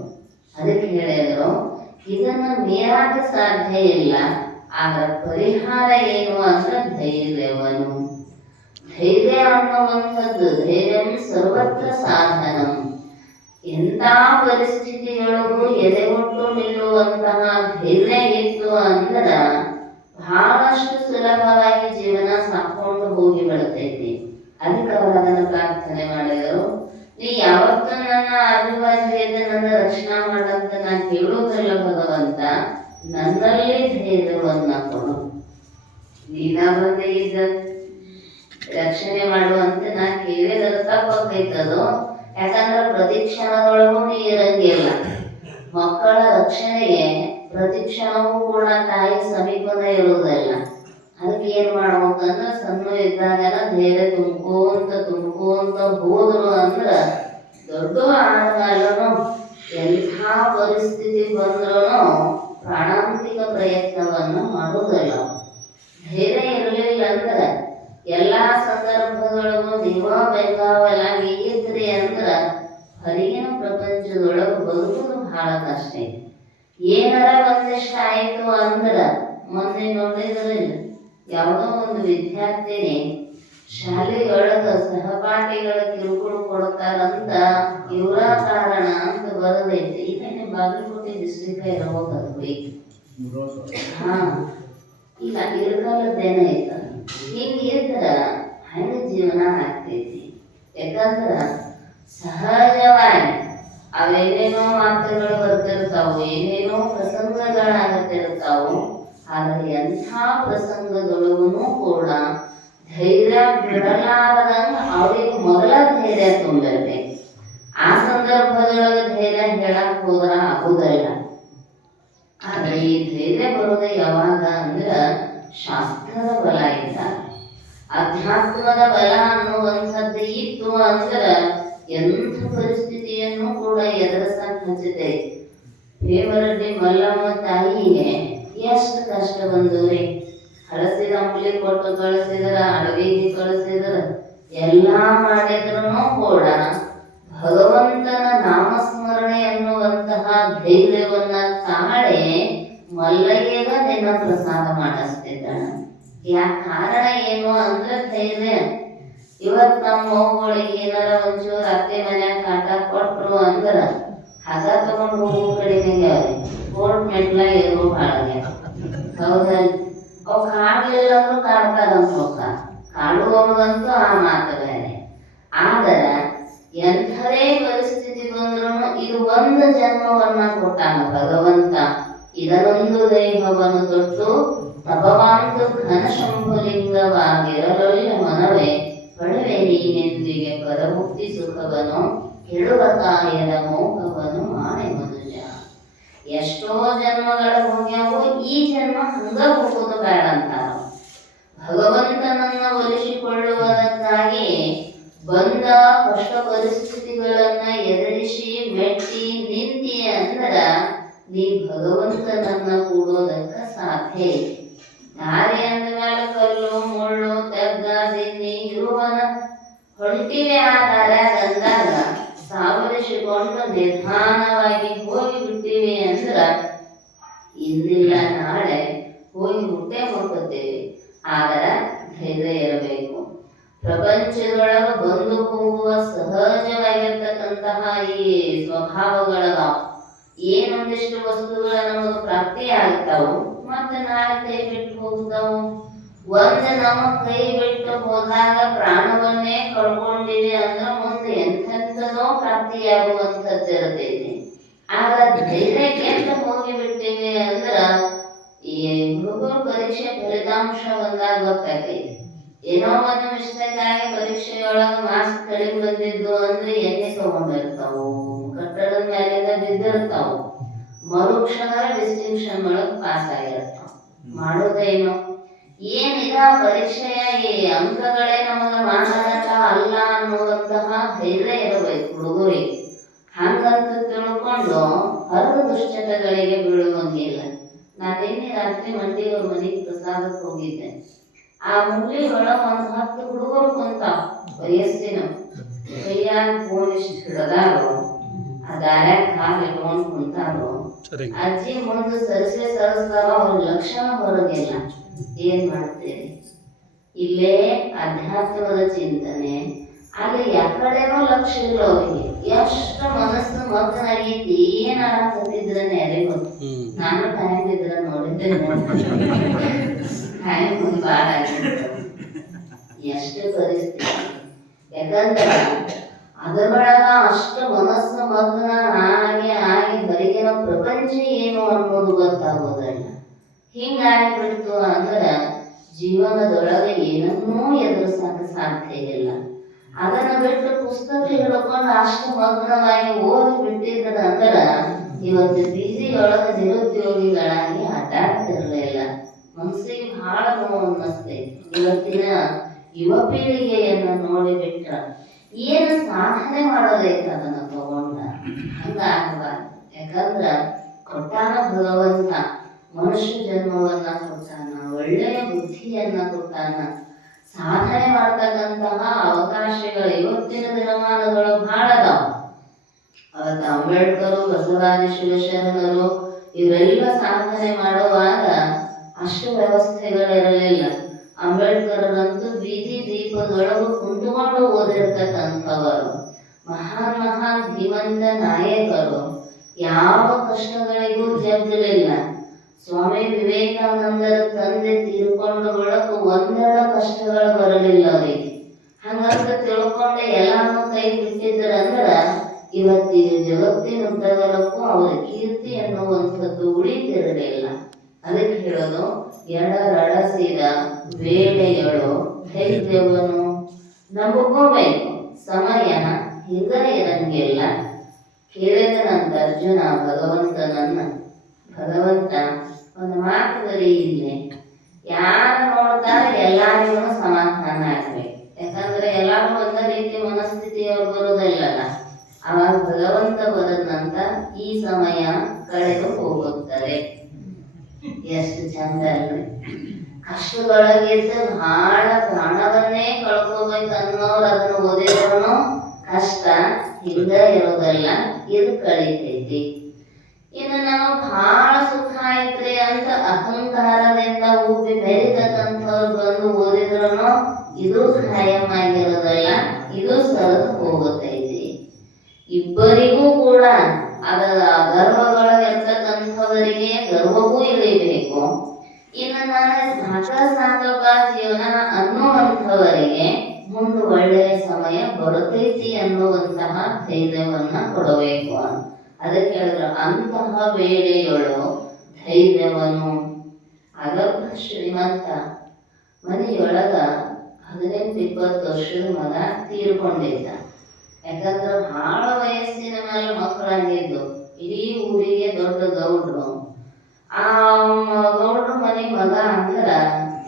ಅದಕ್ಕೆ ಹೇಳಿದ್ರು ಇದನ್ನ ಮೀರಾಕ ಸಾಧ್ಯ ಇಲ್ಲ. ಆಗ ಪರಿಹಾರ ಏನು ಅಂದ್ರೆ ಧೈರ್ಯವನು. ಧೈರ್ಯ ಅನ್ನುವಂಥದ್ದು ಧೈರ್ಯಂ ಸರ್ವತ್ರ ಸಾಧನಂ. ಎಂಥ ಪರಿಸ್ಥಿತಿಯೊಳಗೂ ಎದೆಗೊಟ್ಟು ನಿಲ್ಲುವಂತಹ ಧೈರ್ಯ ಇತ್ತು ಅಂದ್ರ ಬಹಳಷ್ಟು ಸುಲಭವಾಗಿ ಜೀವನ ಸಾಕೊಂಡು ಹೋಗಿ ಬಿಡ್ತೈತಿ. ಅದಕ್ಕೆ ಅವರು ಅದನ್ನು ಪ್ರಾರ್ಥನೆ ಮಾಡಿದರು. ನೀ ಯಾವತ್ತೂ ನನ್ನ ಆಜುಬಾಜುವಿಂದ ನನ್ನ ರಕ್ಷಣಾ ಮಾಡಂತ ನಾನು ಕೇಳುವುದಲ್ಲ ಭಗವಂತ, ನನ್ನಲ್ಲಿ ಧೈರ್ಯವನ್ನ ಕೊಡು. ನೀನ ಬಂದೇ ಇದ್ದ ರಕ್ಷಣೆ ಮಾಡುವಂತೆ ನಾ ಕೇಳಿದ್ರೆ ತಪ್ಪಾಗೈತದು. ಯಾಕಂದ್ರೆ ಪ್ರತಿಕ್ಷಣದೊಳಗೂ ನೀ ಇರಂಗಿಲ್ಲ. ಮಕ್ಕಳ ರಕ್ಷಣೆಗೆ ಪ್ರತಿಕ್ಷಣವೂ ಕೂಡ ತಾಯಿ ಸಮೀಪದ ಇರುವುದಿಲ್ಲ. ಅದಕ್ಕೆ ಏನ್ ಮಾಡ್ಬೇಕಂದ್ರೆ ಸಣ್ಣ ಇದ್ದಾಗನ ಧೈರ್ಯ ತುಂಬ್ಕೊಂತ ಹೋದ್ರು ಅಂದ್ರ ದೊಡ್ಡ ಆದ್ಮೇಲೂ ಎಂಥ ಪರಿಸ್ಥಿತಿ ಬಂದ್ರೂ ಪ್ರಾಣಾಂತಿಕ ಪ್ರಯತ್ನವನ್ನು ಮಾಡುವುದಿಲ್ಲ. ಧೈರ್ಯ ಇರಲಿಲ್ಲ ಅಂದ್ರೆ ಎಲ್ಲಾ ಸಂದರ್ಭದೊಳಗೂ ನೀವ ಬೆಂಗಾವಲಾಗಿ ಇದ್ರಿ ಅಂದ್ರ ಹೊರಗಿನ ಪ್ರಪಂಚದೊಳಗೆ ಬದುಕುದು ಬಹಳ ಕಷ್ಟ. ಏನಾರ ಒಂದಿಷ್ಟ ಆಯ್ತು ಅಂದ್ರ ಮೊನ್ನೆ ನೋಡಿದ್ರಿಲ್ಲ, ಯಾವುದೋ ಒಂದು ವಿದ್ಯಾರ್ಥಿನಿ ಶಾಲೆಯೊಳಗ ಸಹಪಾಠಿಗಳ ಕಿರುಕುಳ ಕೊಡ್ತಾರಂತ ಇವರ ಕಾರಣ ಅಂತ ಬರದೈತಿ. ಇದೇನೆ ಬಾಗಲಕೋಟೆ ಡಿಸ್ಟ್ರಿಕ್ಟ್ ಇರಬಹುದು. ಹಾ, ಈಗ ಇರ್ಕಲ್ಲದ್ದೇನ ಐತ. ಹಿಂಗಿದ್ರ ಹಂಗ ಜೀವನ ಆಗ್ತೈತಿ. ಯಾಕಂದ್ರ ಸಹಜವಾಗಿ ಅವೇನೇನೋ ಮಾತುಗಳು ಬರ್ತಿರ್ತಾವು, ಏನೇನೋ ಪ್ರಸಂಗಗಳಾಗತ್ತಿರ್ತಾವು. ಆದರೆ ಎಂಥ ಪ್ರಸಂಗದೊಳಗೂ ಕೂಡ ಧೈರ್ಯ ಬಿಡಲಾರದಂಗ ಅವರಿಗೆ ಮೊದಲ ಧೈರ್ಯ ತುಂಬಿರ್ಬೇಕು. ಆ ಸಂದರ್ಭದೊಳಗೆ ಧೈರ್ಯ ಹೇಳಕ್ ಹೋದ್ರ ಆಗುದಲ್ಲ. ಆದ್ರೆ ಈ ಧೈರ್ಯ ಬರೋದು ಯಾವಾಗ ಅಂದ್ರ ಶಾಸ್ತ್ರದ ಬಲ ಇದ್ದಾಗ, ಅಧ್ಯಾತ್ಮದ ಬಲ ಅನ್ನುವಂಥದ್ದು ಇತ್ತು ಅಂದ್ರ ಎಂಥ ಪರಿಸ್ಥಿತಿಯನ್ನು ಕೂಡ ಎದುರಿಸಕ್ ಹಚ್ಚತೈತಿ. ಹೇಮರೆಡ್ಡಿ ಮಲ್ಲಮ್ಮ ತಾಯಿಗೆ ಎಷ್ಟು ಕಷ್ಟ ಬಂದವ್ರಿ. ಹಳಸಿದ ಅಂಬ್ಲಿ ಕೊಟ್ಟು ಕಳಿಸಿದ್ರ, ಅಡವಿಗೆ ಕಳಿಸಿದ್ರ, ಎಲ್ಲಾ ಮಾಡಿದ್ರು ಕೂಡ ಭಗವಂತನ ನಾಮಸ್ಮರಣೆ ಎನ್ನುವಂತಹ ಧೈರ್ಯವನ್ನ ತಾಳೆ ಮಲ್ಲಯ್ಯಗ ದಿನ ಪ್ರಸಾದ ಮಾಡಿಸ್ತಿದ್ದಾಳ. ಕಾರಣ ಏನು ಅಂದ್ರೆ ಧೈರ್ಯ. ಇವತ್ ನಮ್ಮ ಮಗುಗಳಿಗೆ ಏನಾರ ಒಂಚೂರು ಅತ್ತೆ ಮನ್ಯಾಗ ಕಾಟ ಕೊಟ್ರು ಅಂದ್ರ ಹಗ ತಗೊಂಡು ಹೋಗೋ ಕಡಿಮೆಗೆ ಅವ್ರಿ ಕೋರ್ಟ್ ಮೆಟ್ಲ ಇರೋ ಬಾಳಗೆ. ಹೌದಲ್? ಅವ್ ಕಾಡ್ಲಿಲ್ಲ ಅಂದ್ರೂ ಕಾಡ್ತಾರಂತ ಹೋಗ್ತಾರ. ಕಾಡುವವಂತೂ ಆ ಮಾತು ಬೇರೆ. ಆದ್ರ ಎಂಥದೇ ಪರಿಸ್ಥಿತಿ ಬಂದ್ರು ಇದು ಒಂದು ಜನ್ಮವನ್ನ ಕೊಟ್ಟಾನ ಭಗವಂತ. ಇದನ್ನೊಂದು ದೇಹವನ್ನು ತೊಟ್ಟು ತಪವಾಂತು ಘನ ಶಂಭುಲಿಂಗವಾಗಿರಲೊಲ್ಲ ಮನವೇ ಪಡುವೆ ನೀನೆಂದಿಗೆ ಪರಮುಕ್ತಿ ಸುಖವನು ಕೆಡುವ ಕಾಯದ ಮೋಹವನು ಮಾಡೆ ಮನುಜ. ಎಷ್ಟೋ ಜನ್ಮಗಳ ಹೋಗ್ಯಾವು, ಈ ಜನ್ಮ ಹಂಗ ಹೋಗೋದು ಬೇಡ ಅಂತಾರ. ಭಗವಂತನನ್ನ ಒಲಿಸಿಕೊಳ್ಳುವುದಕ್ಕಾಗಿ ಬಂದ ಕಷ್ಟ ಪರಿಸ್ಥಿತಿಗಳನ್ನ ಎದುರಿಸಿ ಮೆಟ್ಟಿ ನಿಂತಿ ಅಂದ್ರ ನೀ ಭಗವಂತನನ್ನ ಕೂಡೋದಕ್ಕ ಸಾಧ್ಯ ಐತಿ. ದಾರಿ ಅಂದ ಮೇಲೆ ಕಲ್ಲು ಮುಳ್ಳು ತೆಗ್ಗ ದಿನ್ನಿ ಇರುವನ ಹೊಂಟಿವೆ. ಆ ದಾರ್ಯಾಗ ಅಂದಾಗ ಸಾವರಿಸಿಕೊಂಡು ನಿಧಾನವಾಗಿ ಹೋಗಿ ಬಿಟ್ಟಿವಿ ಅಂದ್ರ ಇಂದಿಲ್ಲ ನಾಳೆ ಹೋಗಿ ಹುಟ್ಟೆ ಮುಟ್ಟುತ್ತೇವೆ. ಆದ್ರ ಧೈರ್ಯ ಇರಬೇಕು. ಪ್ರಪಂಚದೊಳಗ ಬಂದು ಹೋಗುವ ಸಹಜವಾಗಿರ್ತಕ್ಕಂತಹ ಈ ಸ್ವಭಾವಗಳದಾವ. ಏನೊಂದಿಷ್ಟು ವಸ್ತುಗಳ ನಮಗ ಪ್ರಾಪ್ತಿ ಆಗ್ತಾವು, ಮತ್ತೆ ನಾಳೆ ಕೈ ಬಿಟ್ಟು ಹೋಗ್ತಾವು. ಒಂದ್ ನಮಗ್ ಕೈ ಬಿಟ್ಟು ಹೋದಾಗ ಪ್ರಾಣವನ್ನೇ ಕಳ್ಕೊಂಡಿವಿ ಅಂದ್ರ ಮುಂದೆ ಎಂಥೆಂಥದೋ ಪ್ರಾಪ್ತಿಯಾಗುವಂಥದ್ದು ಇರ್ತೈತಿ. ಆಗ ಧೈರ್ಯಕ್ಕೆ ಹೋಗಿ ಬಿಟ್ಟಿವಿ ಅಂದ್ರ ಈ ಹುಡುಗ ಪರೀಕ್ಷೆಯೊಳಗ ಮಾರ್ಕ್ಸ್ ಕಡಿಮೆ ಬಂದಿದ್ದು ಅಂದ್ರೆ ಎಣ್ಣೆ ತಗೊಂಡಿರ್ತಾವು, ಕಟ್ಟಡದ ಮೇಲಿಂದ ಬಿದ್ದಿರ್ತಾವು, ಮರುಕ್ಷಣ ಡಿಸ್ಟಿಂಕ್ಷನ್ ಒಳಗೆ ಪಾಸ್ ಆಗಿರ್ತಾವ. ಮಾಡೋದೇನು? ಏನಿದ ಪರೀಕ್ಷೆಯ ಈ ಅಂಕಗಳೇ ನಮಗ ಮಾನದಂಡ ಅಲ್ಲ ಅನ್ನುವಂತಹ ಧೈರ್ಯ ಇರಬೇಕು ಹುಡುಗರಿಗೆ. ಹಂಗಂತ ತಿಳ್ಕೊಂಡು ಹಲವು ದುಶ್ಚಟಗಳಿಗೆ ಬೀಳುವಂಗಿಲ್ಲ. ನಾನು ನಿನ್ನೆ ರಾತ್ರಿ ಮಂಡಿಯವ್ರ ಮನೆಗೆ ಪ್ರಸಾದಕ್ಕೆ ಹೋಗಿದ್ದೆ. ಆ ಮುಳ್ಳಿ ಒಳಗ ಒಂದು 10 ಹುಡುಗರು ಕುಂತಾವ, ವಯಸ್ಸಿನ ಕೈಯಾಗ ಫೋನ್ ಇಷ್ಟು ಹಿಡದಾರು, ಆ ದಾರ್ಯಾಗ ಕಾಲು ಇಟ್ಕೊಂಡು ಕುಂತಾರು. ಅಜ್ಜಿ ಮುಂದೆ ಸರಿಸ್ತಾರ, ಅವ್ರ ಲಕ್ಷಣ ಹೊರಗಿಲ್ಲ. ಏನ್ ಮಾಡ್ತೀರಿ? ಇಲ್ಲೇ ಅಧ್ಯಾತ್ಮದ ಚಿಂತನೆ, ಅಲ್ಲಿ ಯಾಕಡೆನೋ ಲಕ್ಷ್ಯ ಇಲ್ಲ ಅವ್ರಿಗೆ. ಎಷ್ಟು ಮನಸ್ಸು ಮಗ್ನಾಗೈತಿ, ಏನ್ ಆಡಕತ್ತಿದ್ರನ್ನ ಯಾರಿಗೆ ಗೊತ್ತು. ನಾನು ಟೈಮ್ ಇದ್ರ ನೋಡಿದ್ದೆ, ಟೈಮ್ ಬಾಳ ಆಗಿತ್ತು. ಎಷ್ಟು ಪರಿಸ್ಥಿತಿ, ಯಾಕಂದ್ರ ಅದರೊಳಗ ಅಷ್ಟು ಮನಸ್ಸು ಮಗ್ನ ಆಗಿ ಹೊರಗಿನ ಪ್ರಪಂಚ ಏನು ಅನ್ನೋದು ಗೊತ್ತಾಗೋದಲ್ಲ. ಹಿಂಗಾಗಿಬಿಡ್ತು ಅಂದ್ರ ಜೀವನದೊಳಗೆ ಏನನ್ನೂ ಎದುರಿಸಕ ಸಾಧ್ಯ ಇಲ್ಲ. ಅದನ್ನ ಬಿಟ್ಟು ಪುಸ್ತಕ ಹಿಡ್ಕೊಂಡು ಅಷ್ಟು ಮಗ್ನವಾಗಿ ಓದಿ ಬಿಟ್ಟಿದ್ರ ಅಂದ್ರ ಇವತ್ತು ಬೀದಿಯೊಳಗ ನಿರುದ್ಯೋಗಿಗಳಾಗಿ ಅಡ್ಡಾಡ್ತಿರ್ಲಿಲ್ಲ. ಮನಸ್ಸಿಗೆ ಬಹಳ ನೋವು ಅನ್ನಿಸ್ತೈತಿ. ಇವತ್ತಿನ ಯುವ ಪೀಳಿಗೆಯನ್ನ ನೋಡಿಬಿಟ್ಟ ಏನು ಸಾಧನೆ ಮಾಡೋದೈತೆ ಅದನ್ನ ತಗೊಂಡ ಹಂಗಾಗಬಾರ್ದು. ಯಾಕಂದ್ರ ಕೊಟ್ಟಾನ ಭಗವಂತ, ಮನುಷ್ಯ ಜನ್ಮವನ್ನ ಕೊಟ್ಟಾನ, ಒಳ್ಳೆಯ ಬುದ್ಧಿಯನ್ನ ಕೊಟ್ಟಾನ, ಸಾಧನೆ ಮಾಡ್ತಕ್ಕಂತಹ ಅವಕಾಶಗಳು ಇವತ್ತಿನ ದಿನಮಾನಗಳು ಬಹಳ ಅದಾವ. ಅವತ್ತು ಅಂಬೇಡ್ಕರ್, ಬಸವರಾಜ ಶಿವಶರಣರು ಇವರೆಲ್ಲ ಸಾಧನೆ ಮಾಡುವಾಗ ಅಷ್ಟು ವ್ಯವಸ್ಥೆಗಳಿರಲಿಲ್ಲ. ಅಂಬೇಡ್ಕರ್ರಂತೂ ಬೀದಿ ದೀಪದೊಳಗೂ ಕುಂತುಕೊಂಡು ಓದಿರ್ತಕ್ಕಂಥವರು, ಮಹಾನ್ ಧೀಮಂತ ನಾಯಕರು. ಯಾವ ಕಷ್ಟಗಳಿಗೂ ಜಗ್ಗಲಿಲ್ಲ. ಸ್ವಾಮಿ ವಿವೇಕಾನಂದರ ತಂದೆ ತೀರ್ಕೊಂಡು ಬಳಕು ಒಂದೆರಡು ಕಷ್ಟಗಳು ಬರಲಿಲ್ಲ ಅವರಿಗೆ. ಹಂಗಂತ ತಿಳ್ಕೊಂಡೆ ಎಲ್ಲಾನು ಕೈ ಬಿಟ್ಟಿದ್ರಂದ್ರ ಇವತ್ತಿನ ಜಗತ್ತಿನುದ್ದಗಲಕ್ಕೂ ಅವರ ಕೀರ್ತಿ ಅನ್ನುವಂಥದ್ದು ಉಳಿತಿರಲಿಲ್ಲ. ಅದಕ್ಕೆ ಹೇಳೋದು, ಎಡರಡಸಿದ ವೇಳೆಯಳು ಧೈರ್ಯವನ್ನು ನಂಬಿಕೋಬೇಕು. ಸಮಯ ಹಿಂಗ ಇರಂಗಿಲ್ಲ. ಕೇಳಿದನಂತ ಅರ್ಜುನ ಭಗವಂತ ಒಂದು ಮಾತು ಬರೀ ಇಲ್ಲಿ, ಯಾರು ನೋಡ್ತಾರೆ ಎಲ್ಲಾರಿಗೂ ಸಮಾಧಾನ ಆಗ್ಬೇಕು. ಯಾಕಂದ್ರೆ ಎಲ್ಲಾರು ಒಂದ ರೀತಿ ಮನಸ್ಥಿತಿಯವ್ರು ಬರೋದಿಲ್ಲಲ್ಲ. ಅವಾಗ ಭಗವಂತ ಬರದಂತ ಈ ಸಮಯ ಕಳೆದು ಹೋಗುತ್ತದೆ. ಎಷ್ಟು ಚಂದ ಅಲ್ರಿ? ಕಷ್ಟದೊಳಗಿದ್ದು ಬಹಳ ಪ್ರಾಣವನ್ನೇ ಕಳ್ಕೋಬೇಕು ಅನ್ನೋರು ಅದನ್ನು ಓದಿದ್ರು ಕಷ್ಟ ಹಿಂಗ ಇರೋದಲ್ಲ, ಇದು ಕಳೀತೈತಿ. ಇನ್ನು ನಾವು ಬಹಳ ಸುಖ ಐತ್ರಿ ಅಂತ ಅಹಂಕಾರದಿಂದ ಉಬ್ಬಿ ಬೆರಿತಕ್ಕಂಥವ್ರು ಬಂದು ಓದಿದ್ರು ಇದು ಖಾಯಂ ಆಗಿರೋದಲ್ಲ, ಇದು ಸರಿದು ಹೋಗುತ್ತೈತಿ. ಇಬ್ಬರಿಗೂ ಕೂಡ ಅದರ ಗರ್ವಗಳಿರ್ತಕ್ಕಂಥವರಿಗೆ ಗರ್ವವೂ ಇಳಿಬೇಕು. ಇನ್ನು ನಾನು ಸಾಕಪ್ಪ ಜೀವನ ಅನ್ನುವಂಥವರಿಗೆ ಮುಂದೆ ಒಳ್ಳೆಯ ಸಮಯ ಬರುತ್ತೈತಿ ಅನ್ನುವಂತಹ ಧೈರ್ಯವನ್ನ ಕೊಡಬೇಕು. ಅದಕ್ಕೆ ಹೇಳಿದ್ರು, ಅಂತಹ ವೇಳೆಯೊಳು ಧೈರ್ಯವನ್ನು. ಅಗರ್ಭ ಶ್ರೀಮಂತ ಮನೆಯೊಳಗ 18-20 ವರ್ಷದ ಮಗ ತೀರ್ಕೊಂಡಿದ್ದ. ಯಾಕಂದ್ರೆ ಬಹಳ ವಯಸ್ಸಿನ ಮೇಲೆ ಮಕ್ಕಳಾಗಿದ್ದು. ಇಡೀ ಊರಿಗೆ ದೊಡ್ಡ ಗೌಡ್ರು. ಆ ಗೌಡ್ರ ಮನೆ ಮಗ ಅಂದ್ರ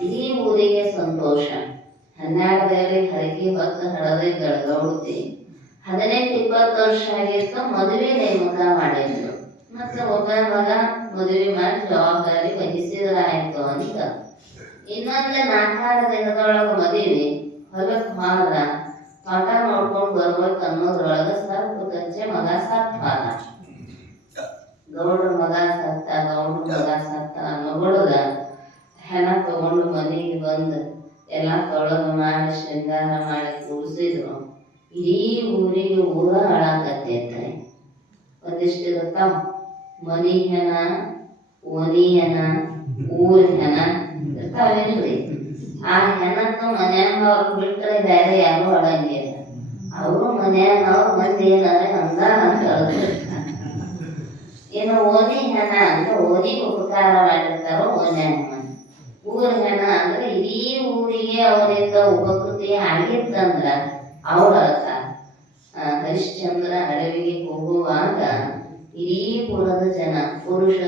ಇಡೀ ಊರಿಗೆ ಸಂತೋಷ. 12 ಹರಕೆ ಹೊತ್ತು ಹಡದಿದ್ದ ಗೌಡ್ತಿ. 18-20 ವರ್ಷ ಆಗಿತ್ತು, ಮದುವೆ ನೇಮಕ ಮಾಡಿದ್ರು. ಮತ್ತೆ ಒಬ್ಬ ಮಗ ಮದುವೆ ಮಾಡಿ ಜವಾಬ್ದಾರಿ ವಹಿಸಿದ್ರಾಯ್ತು ಅಂತ. ಇನ್ನೊಂದು 4-6 ದಿನದೊಳಗ ಮದುವೆ. ಹೊಲಕ್ ಹೋದ, ತೋಟ ನೋಡ್ಕೊಂಡು ಬರ್ಬೇಕು ಅನ್ನೋದ್ರೊಳಗ ಸ್ವಲ್ಪ ಕಚ್ಚೆ ಮಗ ಸತ್ತಾನ. ಗೌಡ್ರ ಮಗ ಸತ್ತ ಅನ್ನೋಗೊಳಗ ಹೆಣ ತಗೊಂಡು ಮನೆಗೆ ಬಂದು ಎಲ್ಲ ತೊಳೆದು ಮಾಡಿ ಶೃಂಗಾರ ಮಾಡಿ ಕೂಡಿಸಿದ್ರು. ಇಡೀ ಊರಿಗೆ ಊರ ಹಾಳಾಕತ್ತೈತೆ. ಒಂದಿಷ್ಟು ಗೊತ್ತಾವ, ಮನಿ ಹೆಣ, ಓನಿ ಹೆಣ, ಊರ್ ಹೆಣ ಇರ್ತಾವೇನ್ರಿ? ಆ ಹೆಣತ್ತು ಮನ್ಯಾಗ ಅವ್ರು ಬಿಟ್ರೆ ಬೇರೆ ಯಾರು ಅಳಂಗಿಲ್ಲ. ಅವರು ಮನ್ಯಾಗ ಅವ್ರ ಮಂದಿ ಏನಾದ್ರೆ ಹಂಗ ಅಂತ ಹೇಳ್ತಿರ್ತಾರೆ. ಏನು ಓನಿ ಹೆಣ ಅಂದ್ರೆ ಓನಿಗೆ ಉಪಕಾರ ಮಾಡಿರ್ತಾರೋ ಓನ್ಯಾಗ. ಊರ್ ಹೆಣ ಅಂದ್ರೆ ಇಡೀ ಊರಿಗೆ ಅವರಿಂದ ಉಪಕೃತಿ ಆಗಿತ್ತಂದ್ರ ಅವರ ಹರಿಶ್ಚಂದ್ರ ಅಡವಿಗೆ ಹೋಗುವಾಗ ಇಡೀ ಪುರದ ಜನ ಪುರುಷ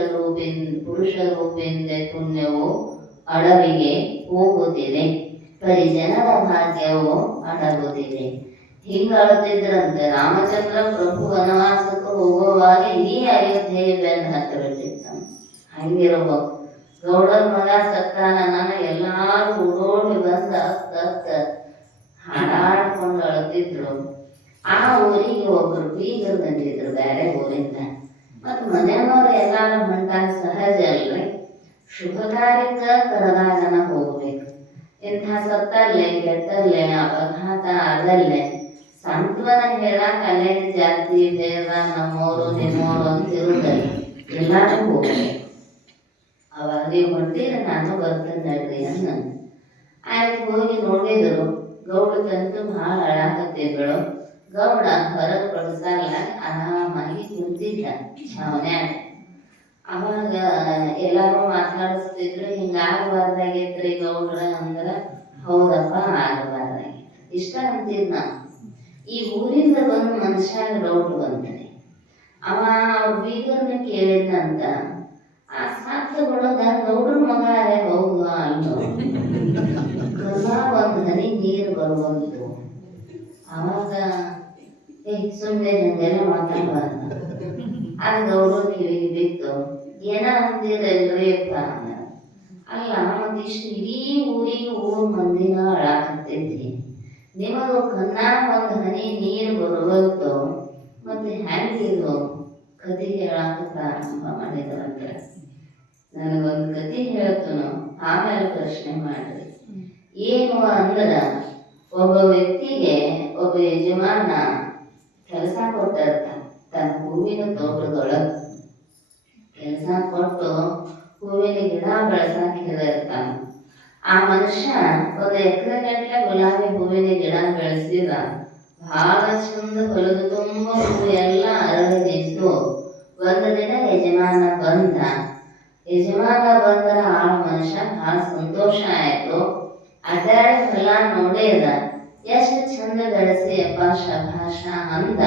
ರೂಪೆಂದೆ ಪುಣ್ಯವು ಅಡವಿಗೆ ಹೋಗುತ್ತಿದೆ, ಪರಿಜನರ ಭಾಗ್ಯವು ಅಡಗುತ್ತಿದೆ. ಹಿಂಗಳತಿದ್ರಂತೆ. ರಾಮಚಂದ್ರ ಪ್ರಭು ವನವಾಸಕ್ಕೆ ಹೋಗುವಾಗ ಇಡೀ ಅಯೋಧ್ಯೆಯ ಬೆನ್ನು ಹತ್ತಿ ಬಿಟ್ಟಿರ್ತಾನೆ. ಹಂಗಿರ್ಬೇಕು. ಗೌಡರ ಮಗ ಸತ್ತಾನ, ನನ್ನ ಎಲ್ಲಾರು ಓಡೋಡಿ ಬಂದ ಹಾಡಾಡ್ಕೊಂಡು ಅಳ್ತಿದ್ರು. ಆ ಊರಿಗೆ ಒಬ್ರು ಬೀಗರು ಬಂದಿದ್ರು ಬೇರೆ ಊರಿಂದ. ಮತ್ತು ಮನೆಯವರು ಎಲ್ಲಾರು ಹೊಂಟಾಗ ಸಹಜ ಅಲ್ರಿ, ಶುಭ ಕಾರ್ಯಕ್ಕೆ ಕರೆದಾಗನ ಹೋಗ್ಬೇಕು. ಇಂಥ ಸತ್ತಲ್ಲೇ ಕೆಟ್ಟಲ್ಲೇ ಅಪಘಾತ ಆಗಲ್ಲೇ ಸಂತ್ವನ ಹೇಳಾಕ ಅಲ್ಲೇ ಜಾತಿ ಭೇದ ನಮ್ಮೋರು ನಿಮ್ಮೋರು ಅಂತಿರುವುದಲ್ಲ, ಎಲ್ಲಾರು ಹೋಗ್ಬೇಕು. ಅವಾಗ ನೀವು ಹೊಂಟಿದ್ರೆ ನಾನು ಬರ್ತೇನೆ ನಡ್ರಿ ಅನ್ನ. ಆಯ್ತು, ಹೋಗಿ ನೋಡಿದ್ರು. ಗೌಡಕ್ಕಂತೂ ಭಾಳ ಅಳಾಕತ್ತಿದ್ರು. ಗೌಡ ಹೊರಗೆ ಕಳಿಸಲ್ಲ, ಆರಾಮಾಗಿ ಕುಂತಿದ್ದ ಛಾವನ್ಯಾಗ. ಅವಾಗ ಎಲ್ಲಾರು ಮಾತಾಡಿಸ್ತಿದ್ರು, ಹಿಂಗ ಆಗಬಾರ್ದಾಗೈತ್ರಿ ಗೌಡ್ರ ಅಂದ್ರ, ಹೌದಪ್ಪ ಆಗಬಾರ್ದಾಗೈತಿ ಇಷ್ಟ ಅಂತಿದ್ ನಾ. ಈ ಊರಿಂದ ಬಂದು ಮನುಷ್ಯ ಡೌಟ್ ಬಂತಾನೆ. ಅವ ಅವ್ರ ಬೀಗರ್ನ ಕೇಳಿದ್ನಂತ, ಆ ಸಾತ್ತ ಒಳಗ ಗೌಡ್ರ ಮಗ ಅದೇ ಹೋಗುವ ಅನ್ನೋ ಕಸ ಒಂದು ಹನಿ ನೀರು ಬರುವಂತು. ಅವಾಗ ಸುಮ್ಮನೆ ನಂಗೆಲ್ಲ ಮಾತಾಡಬಾರ್ದು. ಅದು ಗೌಡ್ರ ಕಿವಿಗೆ ಬಿತ್ತು. ಏನ ಅಂತೀರಲ್ರಿ ಅಪ್ಪ ಅಂದ. ಅಲ್ಲ, ಮತ್ತಿಷ್ಟು ಇಡೀ ಊರಿಗೆ ಊರ್ ಮಂದಿನ ಅಳಾಕತ್ತೈತಿ, ನಿಮಗೂ ಕಣ್ಣಾಗ ಒಂದು ಹನಿ ನೀರು ಬರುವಂತು, ಮತ್ತೆ ಹೆಂಗಿದು ಕತೆ ಹೇಳಾಕ ಪ್ರಾರಂಭ ಮಾಡಿದ್ರಂತ. ನನಗೊಂದು ಕತೆ ಹೇಳ್ತನು, ಆಮೇಲೆ ಪ್ರಶ್ನೆ ಮಾಡ್ರಿ. ಏನು ಅಂದ್ರ, ಒಬ್ಬ ವ್ಯಕ್ತಿಗೆ ಒಬ್ಬ ಯಜಮಾನ ಕೆಲಸ ಕೊಟ್ಟಿರ್ತಾನೆ. ತನ್ನ ಹೂವಿನ ತೋಟದೊಳಗೆ ಕೆಲಸ ಕೊಟ್ಟು ಹೂವಿನ ಗಿಡ ಬೆಳೆಸಾಕ ಹೇಳಿರ್ತಾನೆ. ಆ ಮನುಷ್ಯ ಒಂದು ಎಕರೆ ಗಟ್ಟಲೆ ಗುಲಾಬಿ ಹೂವಿನ ಗಿಡ ಬೆಳೆಸಿದ. ಬಹಳ ಚಂದ, ಹೊಲದ ತುಂಬ ಹೂವು ಎಲ್ಲ ಅರಳಿ ನಿಂತು. ಒಂದು ದಿನ ಯಜಮಾನ ಬಂದ. ಬಂದರ ಆ ಮನುಷ್ಯ ಬಹಳ ಸಂತೋಷ ಆಯ್ತು. ಅಡ್ಡಾಡಿ ಹೊಲ ನೋಡಿದ. ಎಷ್ಟು ಚಂದ ಬೆಳೆಸಿ ಅಪ್ಪ ಶಭಾಷ ಅಂದ.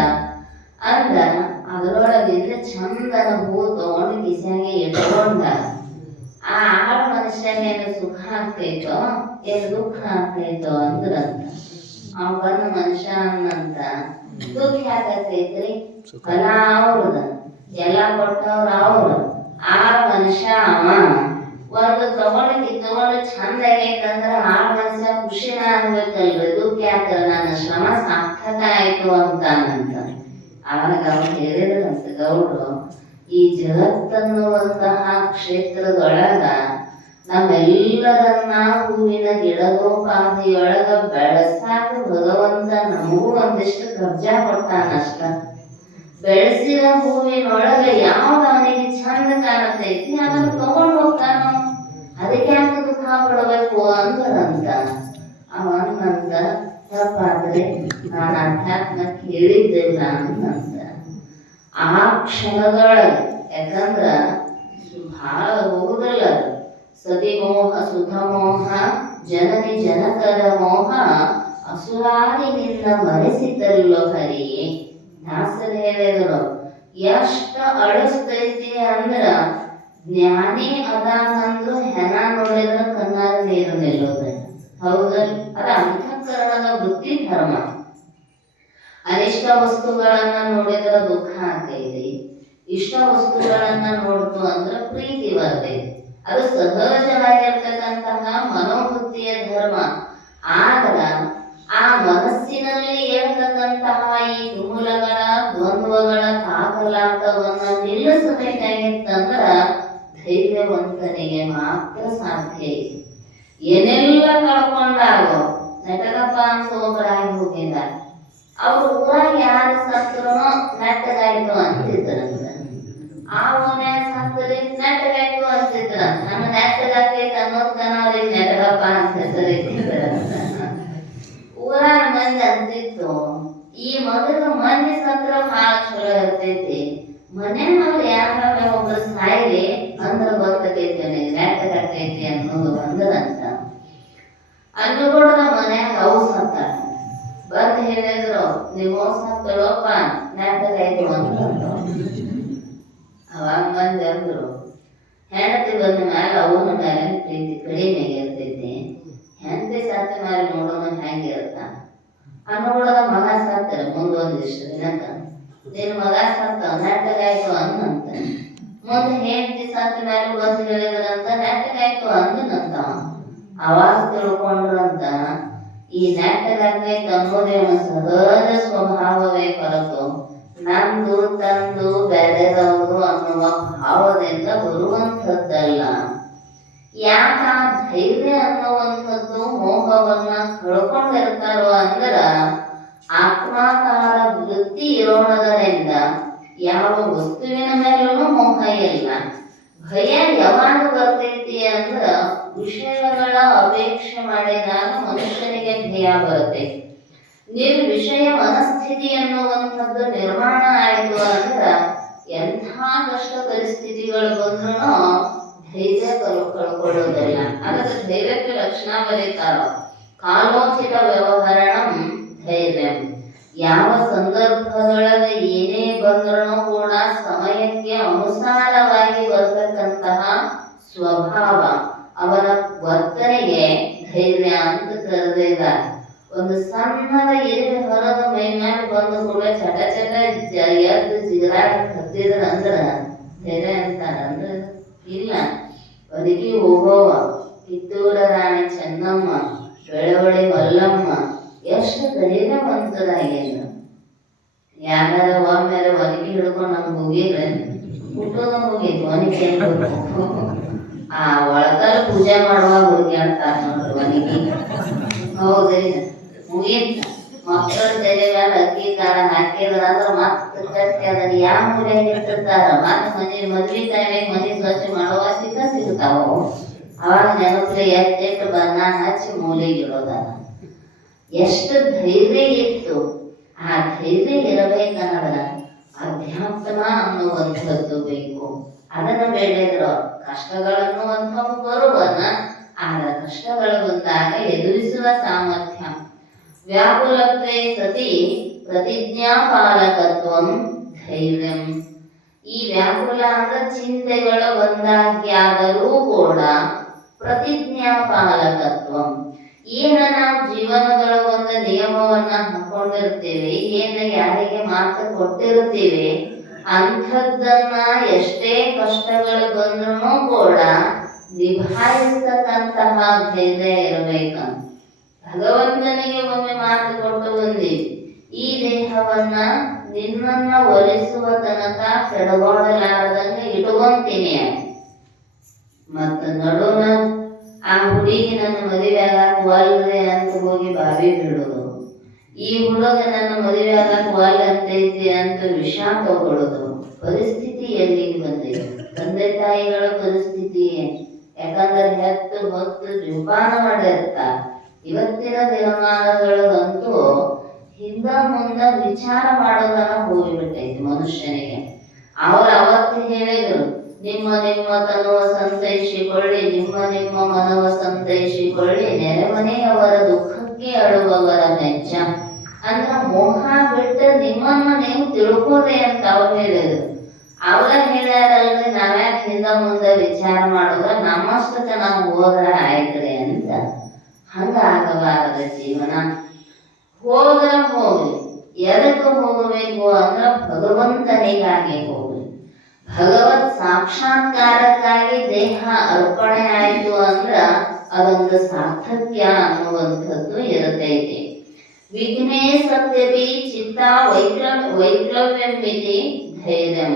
ಅದರೊಳಗಿಂದ ಚಂದನ ಹೂ ತಗೊಂಡು ಕಿಸೆಗೆ ಇಟ್ಕೊಂಡ. ಆ ಆಳು ಮನುಷ್ಯನೇನು ಸುಖ ಆಗ್ತೈತೋ ಏನು ದುಃಖ ಆಗ್ತೈತೋ ಅಂದ್ರಂತ. ಅವ ಬಂದ ಮನುಷ್ಯ ಅನ್ನಂತ, ದುಃಖ ಯಾಕೈತ್ರಿ, ಹೊಲ ಅವ್ರದ, ಎಲ್ಲ ಕೊಟ್ಟವ್ರ ಅವ್ರು. ಆ ಮನುಷ್ಯ ಅವ ಒಂದು ತಗೊಂಡು ಚಂದ ಆಗೈತಂದ್ರ ಆ ಮನುಷ್ಯ ಖುಷಿನ ಆಗ್ಬೇಕಲ್ರಿ, ದುಃಖ ಯಾಕ, ನನ್ನ ಶ್ರಮ ಸಾರ್ಥಕ ಆಯ್ತು ಅಂತಾನಂತ. ಅವಾಗ ಅವ್ರು ಹೇಳಿದ್ರಂತ ಗೌಡ್ರು, ಈ ಜಗತ್ತನ್ನುವಂತಹ ಕ್ಷೇತ್ರದೊಳಗ ನಮ್ಮೆಲ್ಲರನ್ನ ಹೂವಿನ ಗಿಡಗೋಪಾದಿಯೊಳಗ ಬೆಳೆಸಾಕ ಭಗವಂತ ನಮಗೂ ಒಂದಿಷ್ಟು ಕಬ್ಜಾ ಕೊಟ್ಟಾನಷ್ಟ. ಬೆಳೆಸಿದ ಹೂವಿನೊಳಗ ಯಾವ್ದು ಅವನಿಗೆ ಚಂದ ಕಾಣತೈತಿ ಅದನ್ನು ತಗೊಂಡು ಹೋಗ್ತಾನೋ, ಅದಕ್ಕೆ ಯಾಕ ದುಃಖ ಪಡಬೇಕು ಅಂದ್ರಂತ. ಅವನ್ನಂತ, ತಪ್ಪಾದ್ರೆ ನಾನು ಅಧ್ಯಾತ್ಮ ಕೇಳಿದ್ದಿಲ್ಲ ಅಂತಂದ. ಆ ಕ್ಷಣದೊಳಗೆ, ಯಾಕಂದ್ರ ಬಹಳ ಹೋಗುದಲ್ಲ, ಸತಿಮೋಹ ಸುಖಮೋಹ ಜನನಿ ಜನಕರ ಮೋಹ ಅಸುರಾರಿನಿಂದ ಮರೆಸಿತಲ್ಲೋ ಹರಿಯೇ. ದಾಸರು ಹೇಳಿದರು, ಎಷ್ಟ ಅಳಿಸ್ತೈತಿ ಅಂದ್ರ ಜ್ಞಾನಿ ಅದಾನಂದ್ರು ಹೆಣ ನೋಡಿದ್ರ ಕಣ್ಣಾಗ ನೀರು ನಿಲ್ಲೋದಿಲ್ಲ. ಹೌದಲ್ಲ? ಅದ ಅಂತಃಕರಣದ ವೃತ್ತಿ ಧರ್ಮ. ಅನಿಷ್ಟ ವಸ್ತುಗಳನ್ನ ನೋಡಿದ್ರ ದುಃಖ ಆಗ್ತೈತಿ, ಇಷ್ಟ ವಸ್ತುಗಳನ್ನ ನೋಡ್ತು ಅಂದ್ರ ಪ್ರೀತಿ ಬರ್ತೈತಿ. ಅದು ಸಹಜವಾಗಿರ್ತಕ್ಕಂತಹ ಮನೋವೃತ್ತಿಯ ಧರ್ಮ. ಆದ್ರ ಆ ಮನಸ್ಸಿನಲ್ಲಿ ಇರತಕ್ಕಂತಹ ಈ ತುಮುಲಗಳ ದ್ವಂದ್ವಗಳ ತಾಕಲಾಟವನ್ನ ನಿಲ್ಲಿಸಬೇಕಾಗಿತ್ತಂದ್ರ ಧೈರ್ಯವಂತನಿಗೆ ಮಾತ್ರ ಸಾಧ್ಯ ಇದೆ. ಏನೆಲ್ಲ ಕಳ್ಕೊಂಡಾಗೋ, ನಟಕಪ್ಪ ಅಂತ ಒಬ್ಬರಾಗಿ ಹೋಗಿದ್ದಾರೆ. ಅವ್ರ ಊರಾಗ ಯಾರು ಸತ್ರು ನೆಟ್ಟಗಾಯ್ತು ಅಂತಿದ್ರಂತ. ಆ ಓನ್ಯಾಗ ಸತ್ತರಿ ನೆಟ್ಟಗಾಯ್ತು ಅಂತಿದ್ರ. ನಮ್ಮ ನೆಟ್ಟಗಾಕೈತಿ ಅನ್ನೋದ್ಕನ ಅವ್ರಿಗೆ ನೆಟ್ಟಗಪ್ಪ ಅಂತ ಹೆಸರಿಟ್ಟಿದ್ರಂತ. ಊರಾಗ ಮಂದಿ ಅಂತಿತ್ತು, ಈ ಮೊದಲು ಮಂದಿ ಸತ್ರ ಭಾಳ ಚಲೋ ಇರ್ತೈತಿ, ಮನೆಯವ್ರು ಯಾರ ಒಬ್ರು ಸಾಯ್ಲಿ ಅಂದ್ರ ಗೊತ್ತೈತಿ ನನಗೆ ನೆಟ್ಟಗಾಕೈತಿ ಅನ್ನೋದು ಬಂದದಂತ. ಅನ್ಕೊಡದ ಮನ್ಯಾಗ ಅವು ಸತ್ತ. ಬಂದು ಹೇಳಿದ್ರು ನೀವು ಸತ್ತಳಪ್ಪ ನಾಟಕ ಆಯ್ತು ಅಂತ. ಅವಾಗ ಮಂದಿ ಅಂದ್ರು ಹೆಂಡತಿ ಬಂದ ಮ್ಯಾಲ ಅವನ ಮೇಲೆ ಪ್ರೀತಿ ಕಡಿಮೆ ಇರ್ತೈತಿ, ಹೆಂಡತಿ ಸತ್ತ ಮೇಲೆ ನೋಡೋಣ ಹೆಂಗಿರುತ್ತ. ಅನ್ನೋಳಗ ಮಗ ಸತ್ತರ ಮುಂದೊಂದಿಷ್ಟು ದಿನಕ್ಕ ನಿನ್ನ ಮಗ ಸತ್ತ ನಾಟಕ ಆಯ್ತು ಅನ್ನಂತ. ಮುಂದೆ ಹೆಂಡತಿ ಸತ್ತ ಮೇಲೆ ಬಂದು ಹೇಳಿದ್ರಂತ ನಾಟಕ ಆಯ್ತು ಅಂದನಂತ. ಅವಾಗ ತಿಳ್ಕೊಂಡ್ರಂತ ಈ ನಾಟಕ ಆಗೈತೆ ಅನ್ನೋದೇ ಒಂದು ಸಹಜ ಸ್ವಭಾವವೇ ಹೊರತು ನಮ್ದು ತಂದು ಬೆಳೆದವರು ಅನ್ನುವ ಭಾವದಿಂದ ಬರುವಂಥದ್ದಲ್ಲ. ಯಾಕ ಧೈರ್ಯ ಅನ್ನುವಂಥದ್ದು ಮೋಹವನ್ನ ಕಳ್ಕೊಂಡಿರ್ತಾರೋ ಅಂದ್ರ ಆತ್ಮಾಕಾರ ವೃತ್ತಿ ಇರೋಣದರಿಂದ ಯಾವ ವಸ್ತುವಿನ ಮೇಲೂ ಮೋಹ ಇಲ್ಲ. ಭಯ ಯಾವಾಗ ಬರ್ತೈತಿ ಅಂದ್ರ ವಿಷಯಗಳ ಅಪೇಕ್ಷೆ ಮಾಡಿದಾಗ ಮನುಷ್ಯನಿಗೆ ಭಯ ಬರ್ತೈತಿ. ನಿರ್ವಿಷಯ ಮನಸ್ಥಿತಿ ಅನ್ನುವಂಥದ್ದು ನಿರ್ಮಾಣ ಆಯಿತು ಅಂದ್ರ ಎಂಥ ಕಷ್ಟ ಪರಿಸ್ಥಿತಿಗಳು ಬಂದ್ರೂ ಧೈರ್ಯ ಕಳ್ಕೊಳ್ಳೋದಿಲ್ಲ. ಅದಕ್ಕೆ ಧೈರ್ಯಕ್ಕೆ ಲಕ್ಷಣ ಬರೀತಾರ ಕಾಲೋಚಿತ ವ್ಯವಹರಣಂ ಧೈರ್ಯಂ. ಯಾವ ಸಂದರ್ಭದೊಳಗೆ ಏನೇ ಬಂದ್ರೂ ಕೂಡ ಸಮಯಕ್ಕೆ ಅನುಸಾರವಾಗಿ ಬರ್ತಕ್ಕಂತಹ ಸ್ವಭಾವ ಅವನ ವರ್ತನೆಗೆ ಧೈರ್ಯ ಅಂತ ಕರೆದಿದ್ದಾರೆ. ಒಂದು ಸಣ್ಣದ ಇರುವೆ ಹೊರದ ಮೈ ಮೇಲೆ ಬಂದು ಕೂಡ ಚಟ ಚಟ ಎದ್ದು ಜಿಗರಾಡಿ ಹತ್ತಿದ್ರ ಅಂದ್ರ ಧೈರ್ಯ ಅಂತಾರ ಅಂದ್ರ ಇಲ್ಲ. ಬದುಕಿ ಹೋಗೋವ ಕಿತ್ತೂರ ರಾಣಿ ಚೆನ್ನಮ್ಮ, ಬೆಳವಡಿ ಮಲ್ಲಮ್ಮ ಎಷ್ಟು ಧೈರ್ಯವಂತರಾಗ್ಯಾರ. ಯಾರ ಒಮ್ಮೆಲೆ ಒನಗಿ ಹಿಡ್ಕೊಂಡು ನಮ್ಗೆ ಹೋಗಿದ್ರೆ ಹುಟ್ಟೋದ ಹೋಗಿತ್ತು ಒನಗಿ ಅನ್ಬೇಕು. ಆ ಒಳಕಲ್ ಪೂಜೆ ಮಾಡುವಾಗ ಹುಡುಗ್ಯಾಡ್ತಾರ ನೋಡ್ರಿ ಒನಗಿ. ಹೌದ್ರಿ ಮುಗಿತ ಮಕ್ಕಳ ತಲೆ ಮೇಲೆ ಅಕ್ಕಿ ಖಾರ ಹಾಕಿದ್ರ ಅಂದ್ರ ಮತ್ತ ಕಟ್ಟಿ ಅದನ್ನ ಯಾವ ಮೂಲೆಯಾಗ ಇಟ್ಟಿರ್ತಾರ. ಮತ್ತ ಮದ್ವಿ ಟೈಮಿಗೆ ಮನಿ ಸ್ವಚ್ಛ ಮಾಡುವ ಸಿಗ್ತಾವ. ಅವಾಗ ನೆನಪು ಎತ್ತಿಟ್ಟು ಬಣ್ಣ ಹಚ್ಚಿ ಮೂಲೆಗೆ ಇಡೋದಲ್ಲ. ಎಷ್ಟು ಧೈರ್ಯ ಇತ್ತು. ಆ ಧೈರ್ಯ ಇರಬೇಕನ್ನದ ಅಧ್ಯಾತ್ಮ ಅನ್ನುವಂಥದ್ದು ಬೇಕು. ಅದನ್ನ ಬೇಡಿದ್ರ ಕಷ್ಟಗಳನ್ನು ಅಂಥವು ಬರುವನ್ನ ಆದ ಕಷ್ಟಗಳು ಬಂದಾಗ ಎದುರಿಸುವ ಸಾಮರ್ಥ್ಯ. ವ್ಯಾಕುಲತ್ವೇ ಸತಿ ಪ್ರತಿಜ್ಞಾಪಾಲಕತ್ವಂ ಧೈರ್ಯಂ. ಈ ವ್ಯಾಕುಲ ಅಂದ್ರೆ ಚಿಂತೆಗಳು ಬಂದಾಗ್ಯಾದರೂ ಕೂಡ ಪ್ರತಿಜ್ಞಾಪಾಲಕತ್ವಂ. ಏನ ನಾವು ಜೀವನದೊಳಗ ಒಂದು ನಿಯಮವನ್ನ ಹಾಕೊಂಡಿರ್ತೀವಿ, ಏನ ಯಾರಿಗೆ ಮಾತು ಕೊಟ್ಟಿರ್ತೀವಿ, ಅಂಥದ್ದನ್ನ ಎಷ್ಟೇ ಕಷ್ಟಗಳು ಬಂದ್ರೂ ಕೂಡ ನಿಭಾಯಿಸ್ತಕ್ಕಂತಹ ಧೈರ್ಯ ಇರಬೇಕಂತ. ಭಗವಂತನಿಗೆ ಒಮ್ಮೆ ಮಾತು ಕೊಟ್ಟು ಬಂದಿ, ಈ ದೇಹವನ್ನ ನಿನ್ನನ್ನ ಒಲಿಸುವ ತನಕ ಕೆಡಗೊಡಲಾರದಂಗೆ ಇಟ್ಕೊಂತೀನಿ. ಮತ್ತ ನಡುನ ಆ ಹುಡುಗಿ ನನ್ನ ಮದುವೆ ಆಗಕ್ ಒಲ್ರಿ ಅಂತ ಹೋಗಿ ಬಾವಿ ಬಿಡೋದು, ಈ ಹುಡುಗ ನನ್ನ ಮದುವೆ ಆಗಕ್ ಒಲ್ ಅಂತೈತಿ ಅಂತ ವಿಷ ತಗೊಳ್ಳೋದು. ಪರಿಸ್ಥಿತಿ ಎಲ್ಲಿಗೆ ಬಂದಿದೆ? ತಂದೆ ತಾಯಿಗಳ ಪರಿಸ್ಥಿತಿ. ಯಾಕಂದ್ರೆ ಹೆತ್ತು ಹೊತ್ತು ಜೋಪಾನ ಮಾಡಿರ್ತಾರ. ಇವತ್ತಿನ ದಿನಮಾನಗಳಂತೂ ಹಿಂದ ಮುಂದ ವಿಚಾರ ಮಾಡೋದನ್ನ ಹೋಗಿಬಿಟ್ಟೈತಿ ಮನುಷ್ಯನಿಗೆ. ಅವ್ರು ಅವತ್ತು ಹೇಳಿದ್ರು, ನಿಮ್ಮ ನಿಮ್ಮ ತನುವ ಸಂತೈಸಿಕೊಳ್ಳಿ, ನಿಮ್ಮ ಮನವ ಸಂತೈಸಿಕೊಳ್ಳಿ, ನೆರೆಮನೆಯವರ ದುಃಖಕ್ಕೆ ಅಳುವವರ ಮೆಚ್ಚ. ಅಂದ್ರ ಮೋಹ ಬಿಟ್ಟು ನಿಮ್ಮನ್ನ ನೀವು ತಿಳ್ಕೋರಿ ಅಂತ ಅವ್ರು ಹೇಳಿದ್ರು. ಅವ್ರ ಹೇಳ್ಯಾರಲ್ರಿ ನಾವ್ಯಾಕೆ ಹಿಂದ ಮುಂದೆ ವಿಚಾರ ಮಾಡೋದ್ರ, ನಮ್ಮಷ್ಟಕ್ಕೆ ನಾವು ಹೋದ್ರ ಆಯ್ತ್ರಿ ಅಂತ. ಹಂಗ ಆಗಬಾರದ ಜೀವನ. ಹೋದ್ರ ಹೋಗ್ಲಿ, ಎದಕ್ಕೆ ಹೋಗಬೇಕು ಅಂದ್ರ ಭಗವಂತನಿಗಾಗಿ ಹೋಗ್ಲಿ. ಭಗವತ್ ಸಾಕ್ಷಾತ್ಕಾರಕ್ಕಾಗಿ ದೇಹ ಅರ್ಪಣೆ ಆಯ್ತು ಅಂದ್ರ ಅದೊಂದು ಸಾರ್ಥಕ್ಯ ಅನ್ನುವಂಥದ್ದು ಇರತೈತಿ. ವಿಘ್ನೇ ಸತ್ಯಪಿ ಚಿತ್ತ ವೈಕ್ಲವ್ಯಂಬಿತಿ ಧೈರ್ಯಂ.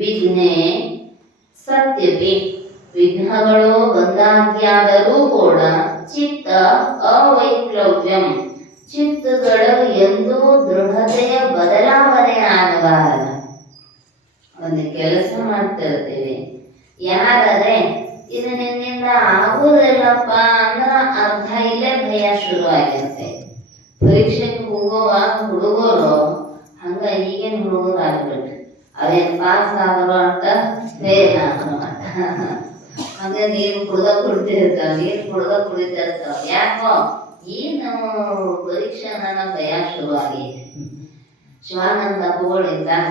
ವಿಘ್ನೇ ಸತ್ಯಪಿ, ವಿಘ್ನಗಳು ಬಂದಾಗ್ಯಾದರೂ ಕೂಡ ಚಿತ್ತ ಅವೈಕ್ಲವ್ಯಂ, ಚಿತ್ತಗಳು ಎಂದೂ ದೃಢತೆಯ ಬದಲಾವಣೆ ಆಗಬಾರದು. ಒಂದು ಕೆಲಸ ಮಾಡ್ತಿರ್ತೀವಿ, ಯಾರಾದ್ರೆ ಇದು ನಿನ್ನಿಂದ ಆಗುದಿಲ್ಲಪ್ಪ ಅಂದ್ರ ಅರ್ಧ ಇಲ್ಲೇ ಭಯ ಶುರು ಆಗಿರುತ್ತೆ. ಪರೀಕ್ಷೆಗೆ ಹೋಗುವಾಗ ಹುಡುಗರು ಹಂಗ ಈಗೇನು ಹುಡುಗರು ಆಗ್ಬಿಟ್ರಿ, ಅವೇನ್ ಪಾಸ್ ಆದ್ರು ಅಂತ ಫೇಲ್ ಆದ್ರು ಅಂತ. ಹಂಗ ನೀರು ಕುಡಿತಿರ್ತಾವ, ನೀರು ಕುಡಿತಿರ್ತಾವ. ಯಾಕೋ ಏನು ಪರೀಕ್ಷೆ ನನ್ನ ಭಯ ಶುರುವಾಗೈತಿ. ಶಿವಾನಂದ ಅಪ್ಪುಗಳು ಇದ್ದಾಗ